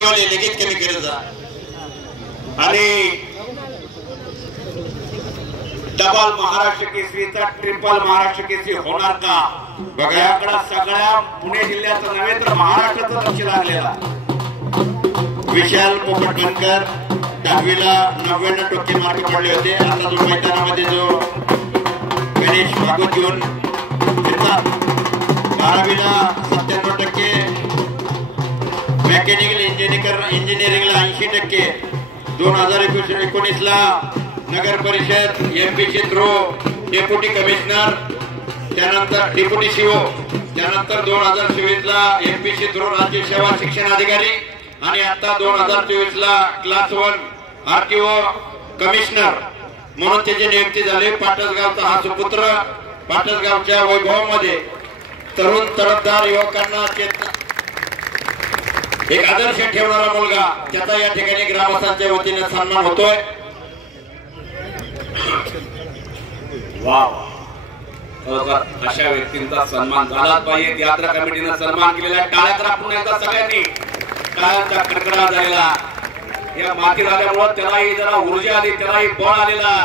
लगेच कमी करत जा आणि डबल महाराष्ट्र केसरीचा ट्रिपल महाराष्ट्र केसरी होणार का बघा. याकडे सगळ्या पुणे जिल्ह्याचं नव्हे तर महाराष्ट्राचं लक्ष लागलेला. विशाल पोपटकर 10वीला 99% मार्क पडले होते. आता जो मैदानामध्ये जो गणेश भागवत घेऊन फिरतात 12वीला 97%, मेकॅनिकल इंजिनिअरिंगला 80%, 2019ला नगर परिषद एमपीसी थ्रू डेप्युटी कमिशनर, त्यानंतर डेप्युटी सीओ, त्यानंतर 2024ला एमपीसी थ्रू राज्य सेवा शिक्षण अधिकारी आणि आता 2024ला क्लास 1 आरटीओ कमिशनर म्हणून त्याची नियुक्ती झाली. पाटसगावचा हा सुपुत्र पाटसगावच्या वैभवामध्ये तरुण तडफदार युवकांना एक आदर्श ठेवणारा मुलगा, त्याचा या ठिकाणी ग्रामस्थांच्या वतीने सन्मान होतोय. वाव, खरोखर अशा व्यक्तींचा सन्मान झालाच पाहिजे. यात्रा कमिटीने सन्मान केलेला आहे. टाळ्या करा पुन्हा एकदा सगळ्यांनी. टाळ्यांचा कडकडाट झालेला. या माती झाल्यामुळे त्यालाही जरा ऊर्जा आली, त्यालाही बळ आलेला,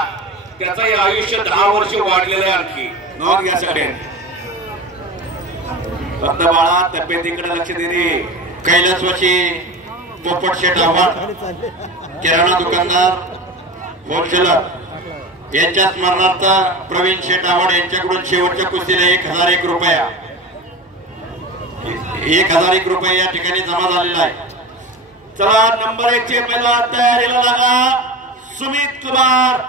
त्याचंही आयुष्य 10 वर्ष वाढलेलं आहे. आणखी नोंद घ्या सगळ्यांनी. बाळा तब्येतीकडे लक्ष दे रे. कैलासवासी पोपट शेठ आव्हाड, किराणा दुकानदार होलसेलर यांच्या स्मरणार्थ प्रवीण शेठ आव्हाड यांच्याकडून शेवटच्या कुस्तीला 1001 रुपया 1001 रुपये या ठिकाणी जमा झालेला आहे. चला नंबर 1 चे पैलवान तयारीला लागा. सुमित कुमार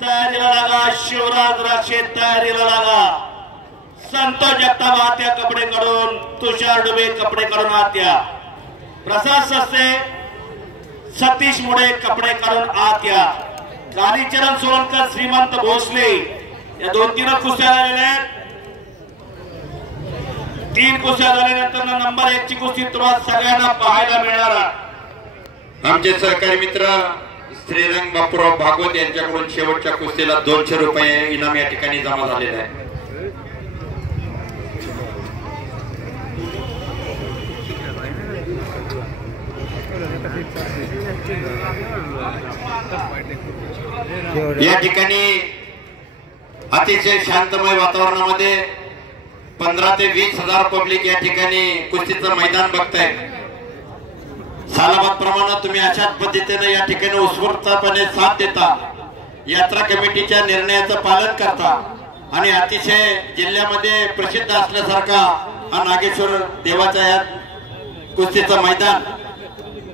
तयारीला लागा. शिवराज राशेद तयारीला लागा. संतोष जगताप आत्या कपडे काढून, तुषार डुबे कपडे काढून आत्या, प्रसाद सस्ते सतीश मुळे कपडे काढून आत्या, कालीचरण सोलंकर श्रीमंत भोसले या 2-3 कुस्त्या झालेल्या आहेत. 3 कुस्त्या झाल्यानंतर नंबर 1 ची कुस्ती तुम्हाला सगळ्यांना पाहायला मिळणार. आमचे सहकारी मित्र श्रीरंग बापूराव भागवत यांच्याकडून शेवटच्या कुस्तीला 200 रुपये इनाम या ठिकाणी जमा झालेला आहे. या ठिकाणी अतिशय शांतमय वातावरणामध्ये 15 ते 20 हजार पब्लिक या ठिकाणी कुस्तीचं मैदान बघताय. सालाबाद प्रमाणे तुम्ही अशाच पद्धतीने या ठिकाणी उत्स्फूर्तपणे साथ देता, यात्रा कमिटीच्या निर्णयाचं पालन करता आणि अतिशय जिल्ह्यामध्ये प्रसिद्ध असल्यासारखा हा नागेश्वर देवाचा या कुस्तीचं मैदान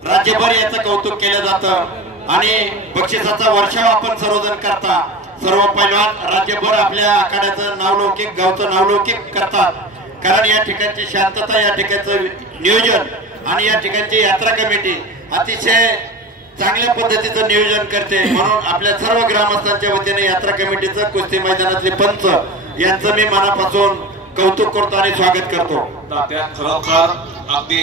राज्यभर याचं कौतुक केलं जातं आणि बक्षिसाचा वर्षाव आपण सर्वजण करता. सर्व पैलवान राज्यभर आपल्या आखाड्याचं नावलौकिक, गावचं नावलौकिक करतात. कारण या ठिकाणची शांतता, या ठिकाणचं नियोजन आणि या ठिकाणची यात्रा कमिटी अतिशय चांगल्या पद्धतीचं नियोजन करते. म्हणून आपल्या सर्व ग्रामस्थांच्या वतीने यात्रा कमिटीचं कुस्ती मैदानातले पंच यांचं मी मनापासून कौतुक करतो आणि स्वागत करतो. खरोखर अगदी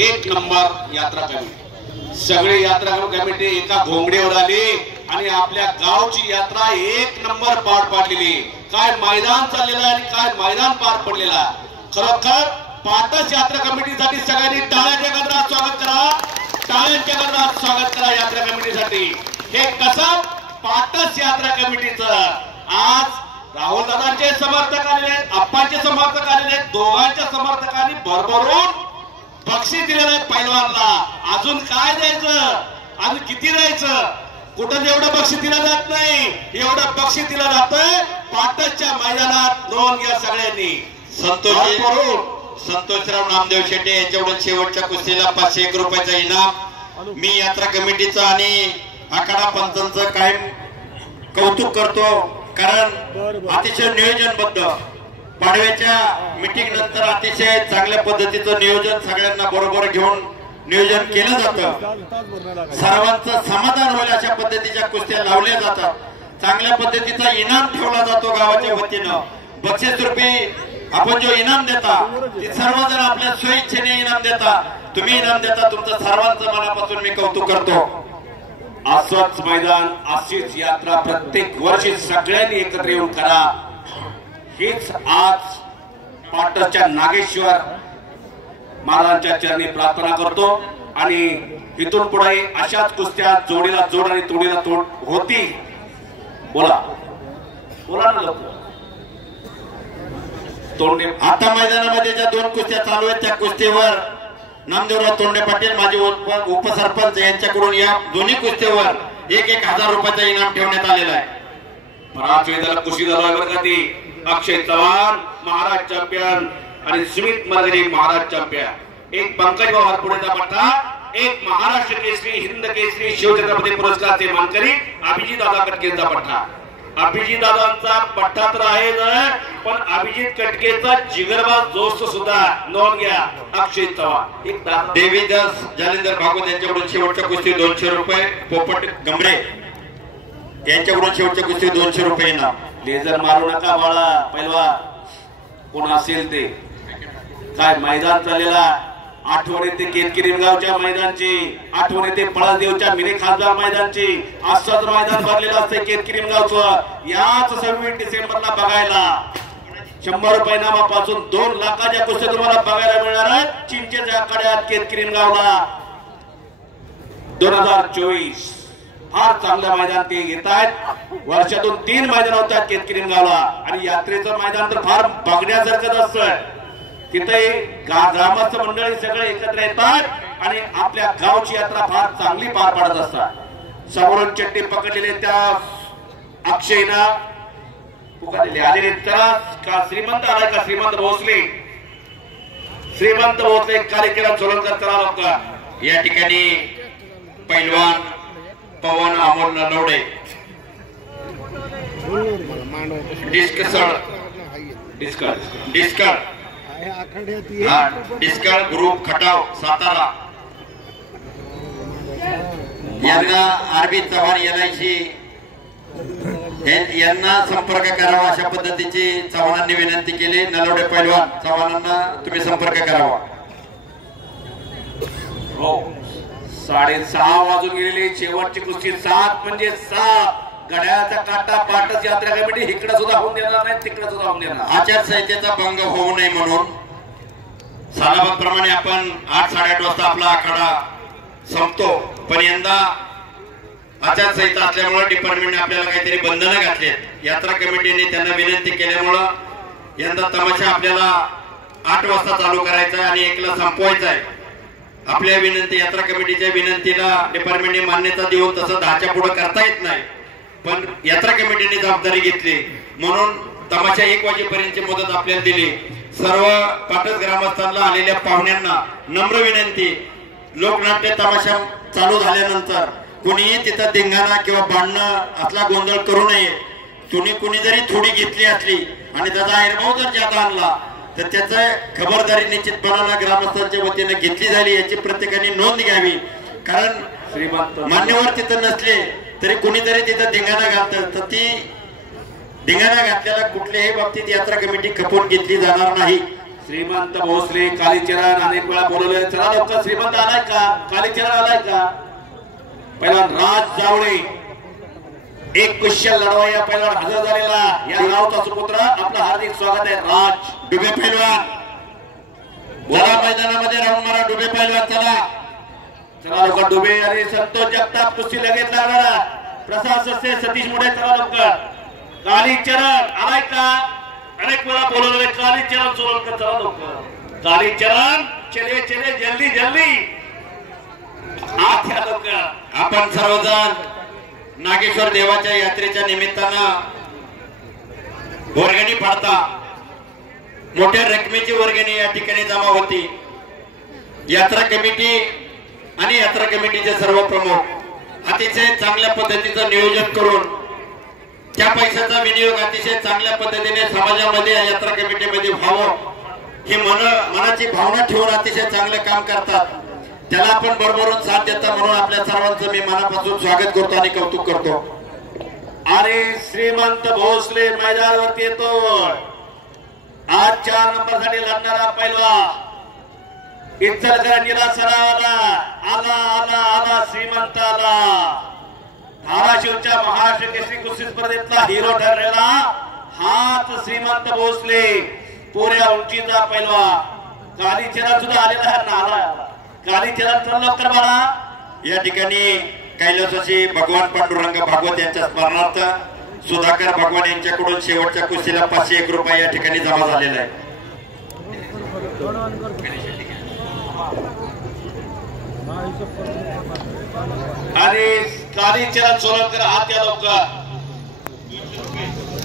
1 नंबर यात्रा कमिटी. सगळी यात्रा कमिटी एका घोंगडीवर आली आणि आपल्या गावची यात्रा 1 नंबर पार पाडलेली. काय मैदान चाललेलं आणि काय मैदान पार पडलेला. खरोखर पाटस यात्रा कमिटीसाठी सगळ्यांनी टाळ्यांच्या गजरात स्वागत करा. टाळ्यांच्या गजरात स्वागत करा यात्रा कमिटीसाठी. हे कसं पाटस यात्रा कमिटीचं आज राहुल दादांचे समर्थक आलेले आहेत, आप्पांचे समर्थक आलेले आहेत. दोघांच्या समर्थकांनी भरभरून बक्षीस दिलेलं आहे पैलवानला. अजून काय द्यायचं, अजून किती द्यायचं, कुठं एवढं बक्षीस दिलं जात नाही, एवढं बक्षीस दिलं जातंय पाटसच्या मैदानात. नोंद घ्या सगळ्यांनी. संतोषराव नामदेव शेट्टे यांच्याकडून शेवटच्या कुस्तीला 501 रुपयाचं इनाम. मी यात्रा कमिटीचं आणि आखाडा पंचांचं कायम कौतुक करतो, कारण अतिशय नियोजनबद्ध पाडव्याच्या मीटिंग नंतर अतिशय चांगल्या पद्धतीचं नियोजन सगळ्यांना बरोबर घेऊन नियोजन केलं जातं. सर्वांचं समाधान होईल अशा पद्धतीच्या कुस्त्या लावल्या जातात. चांगल्या पद्धतीचा इनाम ठेवला जातो गावाच्या वतीनं. बक्षीस रूपी आपण जो इनाम देता ते सर्वजण आपल्या स्वइच्छेने इनाम देता. तुम्ही इनाम देता, तुमचं सर्वांचं मनापासून मी कौतुक करतो. असंच मैदान, अशीच यात्रा प्रत्येक वर्षी सगळ्यांनी एकत्र येऊन करा. हीच आज पाटसच्या नागेश्वर महाराजांच्या चरणी प्रार्थना करतो. आणि इथून पुढे अशाच कुस्त्या जोडीला जोड आणि तोडीला तोड होती. बोला बोला ना लोक. तोंडे आता मैदानामध्ये ज्या 2 कुस्त्या चालू आहेत त्या कुस्तीवर नामदेवराव तोंडे पाटील माजी उपसरपंच यांच्याकडून या दोन्ही कुस्तीवर 1,000 रुपयाचं इनाम ठेवण्यात आलेलं आहे. बराच वेळ झाला कुस्ती झाला बरं का ती. अक्षय चव्हाण महाराज चॅम्पियन आणि सुमित मरगरी महाराज चॅम्पियन. एक पंकज भाऊ हरपुडेचा पट्टा, एक महाराष्ट्र केसरी हिंद केसरी शिवछत्रपती पुरस्कारचे मानकरी अभिजित दादा कटकेचा पट्टा. अभिजित दादांचा पट्टा तर आहे पण अभिजित कटकेचा जिगरबाज दोस्त सुद्धा नोंद घ्या. अक्षय चव्हाण एक देवीदास जालिंदर भागवत यांच्याकडून शेवटच्या कुस्ती 200 रुपये. पोपट गंभरे यांच्याकडून शेवटच्या कुस्ती 200 रुपये इनाम. लेझर मारू नका बाळा. पहिलवा कोण असेल ते काय मैदान चाललेला. आठवण येते केतकिरीगावच्या मैदानची, आठवण येते पळसदेवच्या मिनी खासदार मैदानची. असंच मैदान भरलेलं असतं केतकिरीगावचं. याच 26 डिसेंबरला बघायला 100 रुपये नामापासून 2 लाखाच्या कुस्त्या तुम्हाला बघायला मिळणार आहेत चिंचेच्या आखाड्यात केतकिरीगावला 2024. फार चांगलं मैदान ते घेत आहेत. वर्षातून 3 मैदान होतात केतकिरीगावला आणि यात्रेचं मैदान तर फार बघण्यासारखंच असतं. तिथे ग्रामस्थ मंडळी सगळे एकत्र येतात आणि आपल्या गावची यात्रा फार चांगली पार पाडत असतात. समोरून चट्टी पकडलेले त्या अक्षयना पुकारलेले आलेले त्याला का श्रीमंत आलाय का श्रीमंत भोसले. श्रीमंत भोसले कार्यक्रम सोलनकर करा लोक. या ठिकाणी पैलवान पवन अमोल नलवडे डिस्कळ ग्रुप खटाव सातारा यांना आरबी चव्हाण LIC यांना संपर्क करावा अशा पद्धतीची चव्हाणांनी विनंती केली. नलवडे पैलवान चव्हाणांना तुम्ही संपर्क करावा. हो 6:30 वाजून गेलेली शेवटची कुस्ती 7 म्हणजे 7. घड्याळाचा काटा पाटच यात्रा कमिटी इकडे सुद्धा होऊन देणार नाही तिकडे सुद्धा होऊन देणार. आचारसंहितेचा भंग होऊ नये म्हणून सालाबादप्रमाणे आपण 8-8:30 वाजता आपला आखाडा संपतो. पण यंदा आचारसंहिता असल्यामुळे डिपार्टमेंटने आपल्याला काहीतरी बंधनं घातली. यात्रा कमिटीने त्यांना विनंती केल्यामुळं यंदा तमाशा आपल्याला 8 वाजता चालू करायचा आणि 1ला संपवायचा आहे. आपल्या विनंती यात्रा कमिटीच्या विनंतीला डिपार्टमेंटने मान्यता देऊन तसं 10च्या पुढे करता येत नाही. पण यात्रा कमिटीने जबाबदारी घेतली म्हणून तमाशा 1 वाजेपर्यंतची मुदत आपल्याला दिली. सर्व पाटस ग्रामस्थांना आलेल्या पाहुण्यांना नम्र विनंती, लोकनाट्य तमाशा चालू झाल्यानंतर कुणीही तिथं धिंगाणा किंवा भांडणं असला गोंधळ करू नये. कुणी जरी थोडी घेतली असली आणि त्याचा आविर्भाव जर जादा आणला तर त्याचा खबरदारी निश्चितपणाने ग्रामस्थांच्या वतीने घेतली झाली याची प्रत्येकाने नोंद घ्यावी. कारण श्रीमंत मान्यवर तिथं नसले तरी कुणीतरी तिथं धिंगाणा घालतं तर ती धिंगाणा घातलेला कुठल्याही बाबतीत यात्रा कमिटी खपवून घेतली जाणार नाही. श्रीमंत भोसले कालीचरण अनेक वेळा बोलवले. चला लोक श्रीमंत आलाय का, कालीचरण आलाय का. पहिला राज जावळे एक कुशल लढवय्या पहिला हजर झालेला या गावचा सुपुत्र आपलं हार्दिक स्वागत आहे. राज डुबे पैलवान बोला मैदानामध्ये राहून मारा. डुबे पैलवान चला चला लोक. डुबे आणि संतोष जगताप कुस्ती लगेच लागणारा. प्रसाद सस्ते सतीश मोठे चला लोक. कालीचरण आलाय का, अनेक वेळा बोलवले. कालीचरण सोलनकर चला लोक. कालीचरण चले चले जल्दी जल्दी आत या लोक. आपण सर्वजण नागेश्वर देवाच्या यात्रेच्या निमित्तानं वर्गणी फाडता. मोठ्या रकमेची वर्गणी या ठिकाणी जमा होती. यात्रा कमिटी आणि यात्रा कमिटीचे सर्व प्रमुख अतिशय चांगल्या पद्धतीचं नियोजन करून त्या पैशाचा विनियोग अतिशय चांगल्या पद्धतीने समाजामध्ये यात्रा कमिटीमध्ये व्हावं ही मनाची भावना ठेवून अतिशय चांगलं काम करतात. त्याला आपण बरोबरून साथ देता म्हणून आपल्या सर्वांचं मी मनापासून स्वागत करतो आणि कौतुक करतो. आणि श्रीमंत भोसले मैदानावरती येतो. आज 4 नंबरसाठी लढणारा पैलवान इचलकरंजीला सरावाला आला आला आला श्रीमंत आला. धाराशिवच्या महाराष्ट्र केसरी कुस्ती स्पर्धेतला हिरो ठरलेला हाच श्रीमंत भोसले. पुऱ्या उंचीचा पैलवान. कालीचरण सुद्धा आलेला आहे. नाला कालीचरण लवकर बाळा. या ठिकाणी कैलासवासी भगवान पांडुरंग भागवत यांच्या स्मरणार्थ सुधाकर भगवान यांच्याकडून शेवटच्या कुस्तीला 501 रुपये या ठिकाणी जमा झालेला आहे. आणि कालीचरण सोलंकर हात या लवकर.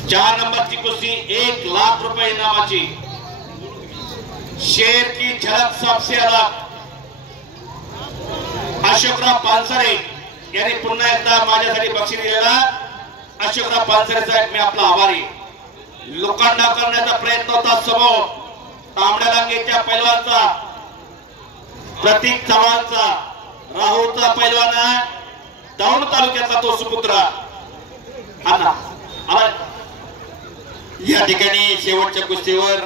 4 नंबरची कुस्ती 1 लाख रुपये इनामाची. शेर की झलक सबसे अलग. अशोकराव पानसरे यांनी पुन्हा एकदा माझ्यासाठी बक्षीस दिलेला. अशोकराव पानसरे साहेब मी आपला आभारी. लोकांना करण्याचा प्रयत्न होता समोर तांबड्या रांगेच्या पैलवानचा, प्रतीक चव्हाणचा, राहुलचा पैलवान, दौंड तालुक्याचा तो सुपुत्र. हा ना या ठिकाणी शेवटच्या कुस्तीवर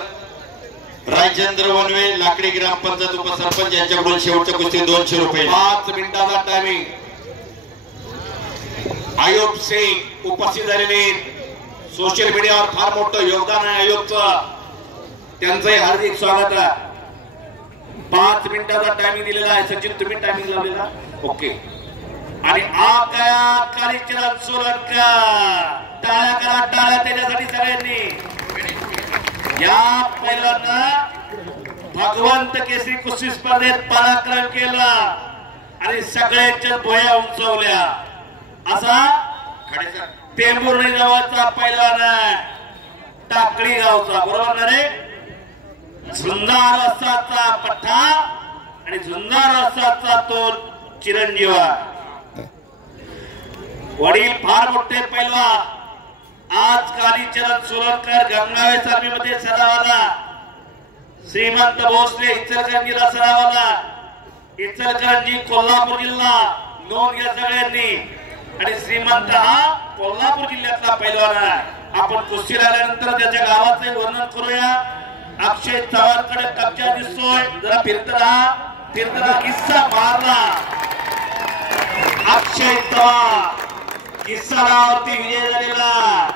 रायचंद्र वनवे लाकडी ग्रामपंचायत उपसरपंच यांच्याकडून शेवटच्या कुस्ती 200 रुपये. 5 मिनिटाचा टायमिंग. आयोब सिंग उपस्थित झालेले. सोशल मीडियावर फार मोठं योगदान आहे आयोबचं. त्यांचंही हार्दिक स्वागत आहे. 5 मिनिटाचा टायमिंग दिलेला आहे. सचिन तुम्ही टायमिंग लावलेला. ओके. आणि आ काय कालीचरण सोलंकर. टाळ्या करा, टाळ्या त्याच्यासाठी सगळ्यांनी. या पहिल्यांदा भगवंत केसरी कुस्ती स्पर्धेत पराक्रम केला आणि सगळ्यांच्या भुया उंचवल्या असा टेंभुर्णी जवळचा पहिलवान टाकळी गावचा. बरोबर ना रे. झुंजार रसाचा पठ्ठा आणि झुंजार रसाचा तो चिरंजीवा. वडील फार मोठे पैलवान. आज कालीचरण सोलंकर गंगावे सर्मीमध्ये सरावाला. श्रीमंत भोसले इचलकरंजीला सरावाला. इचलकरंजी कोल्हापूर जिल्हा नोंद घ्या सगळ्यांनी. आणि श्रीमंत हा कोल्हापूर जिल्ह्यातला पैलवान आहे. आपण कुस्ती आल्यानंतर त्याच्या गावाचे वर्णन करूया. अक्षय चव्हाणकडे कब्जा दिसतोय. जरा फिरत राहा किस्सा मारला. अक्षय चव्हाण किस्सा रावती विजय झालेला.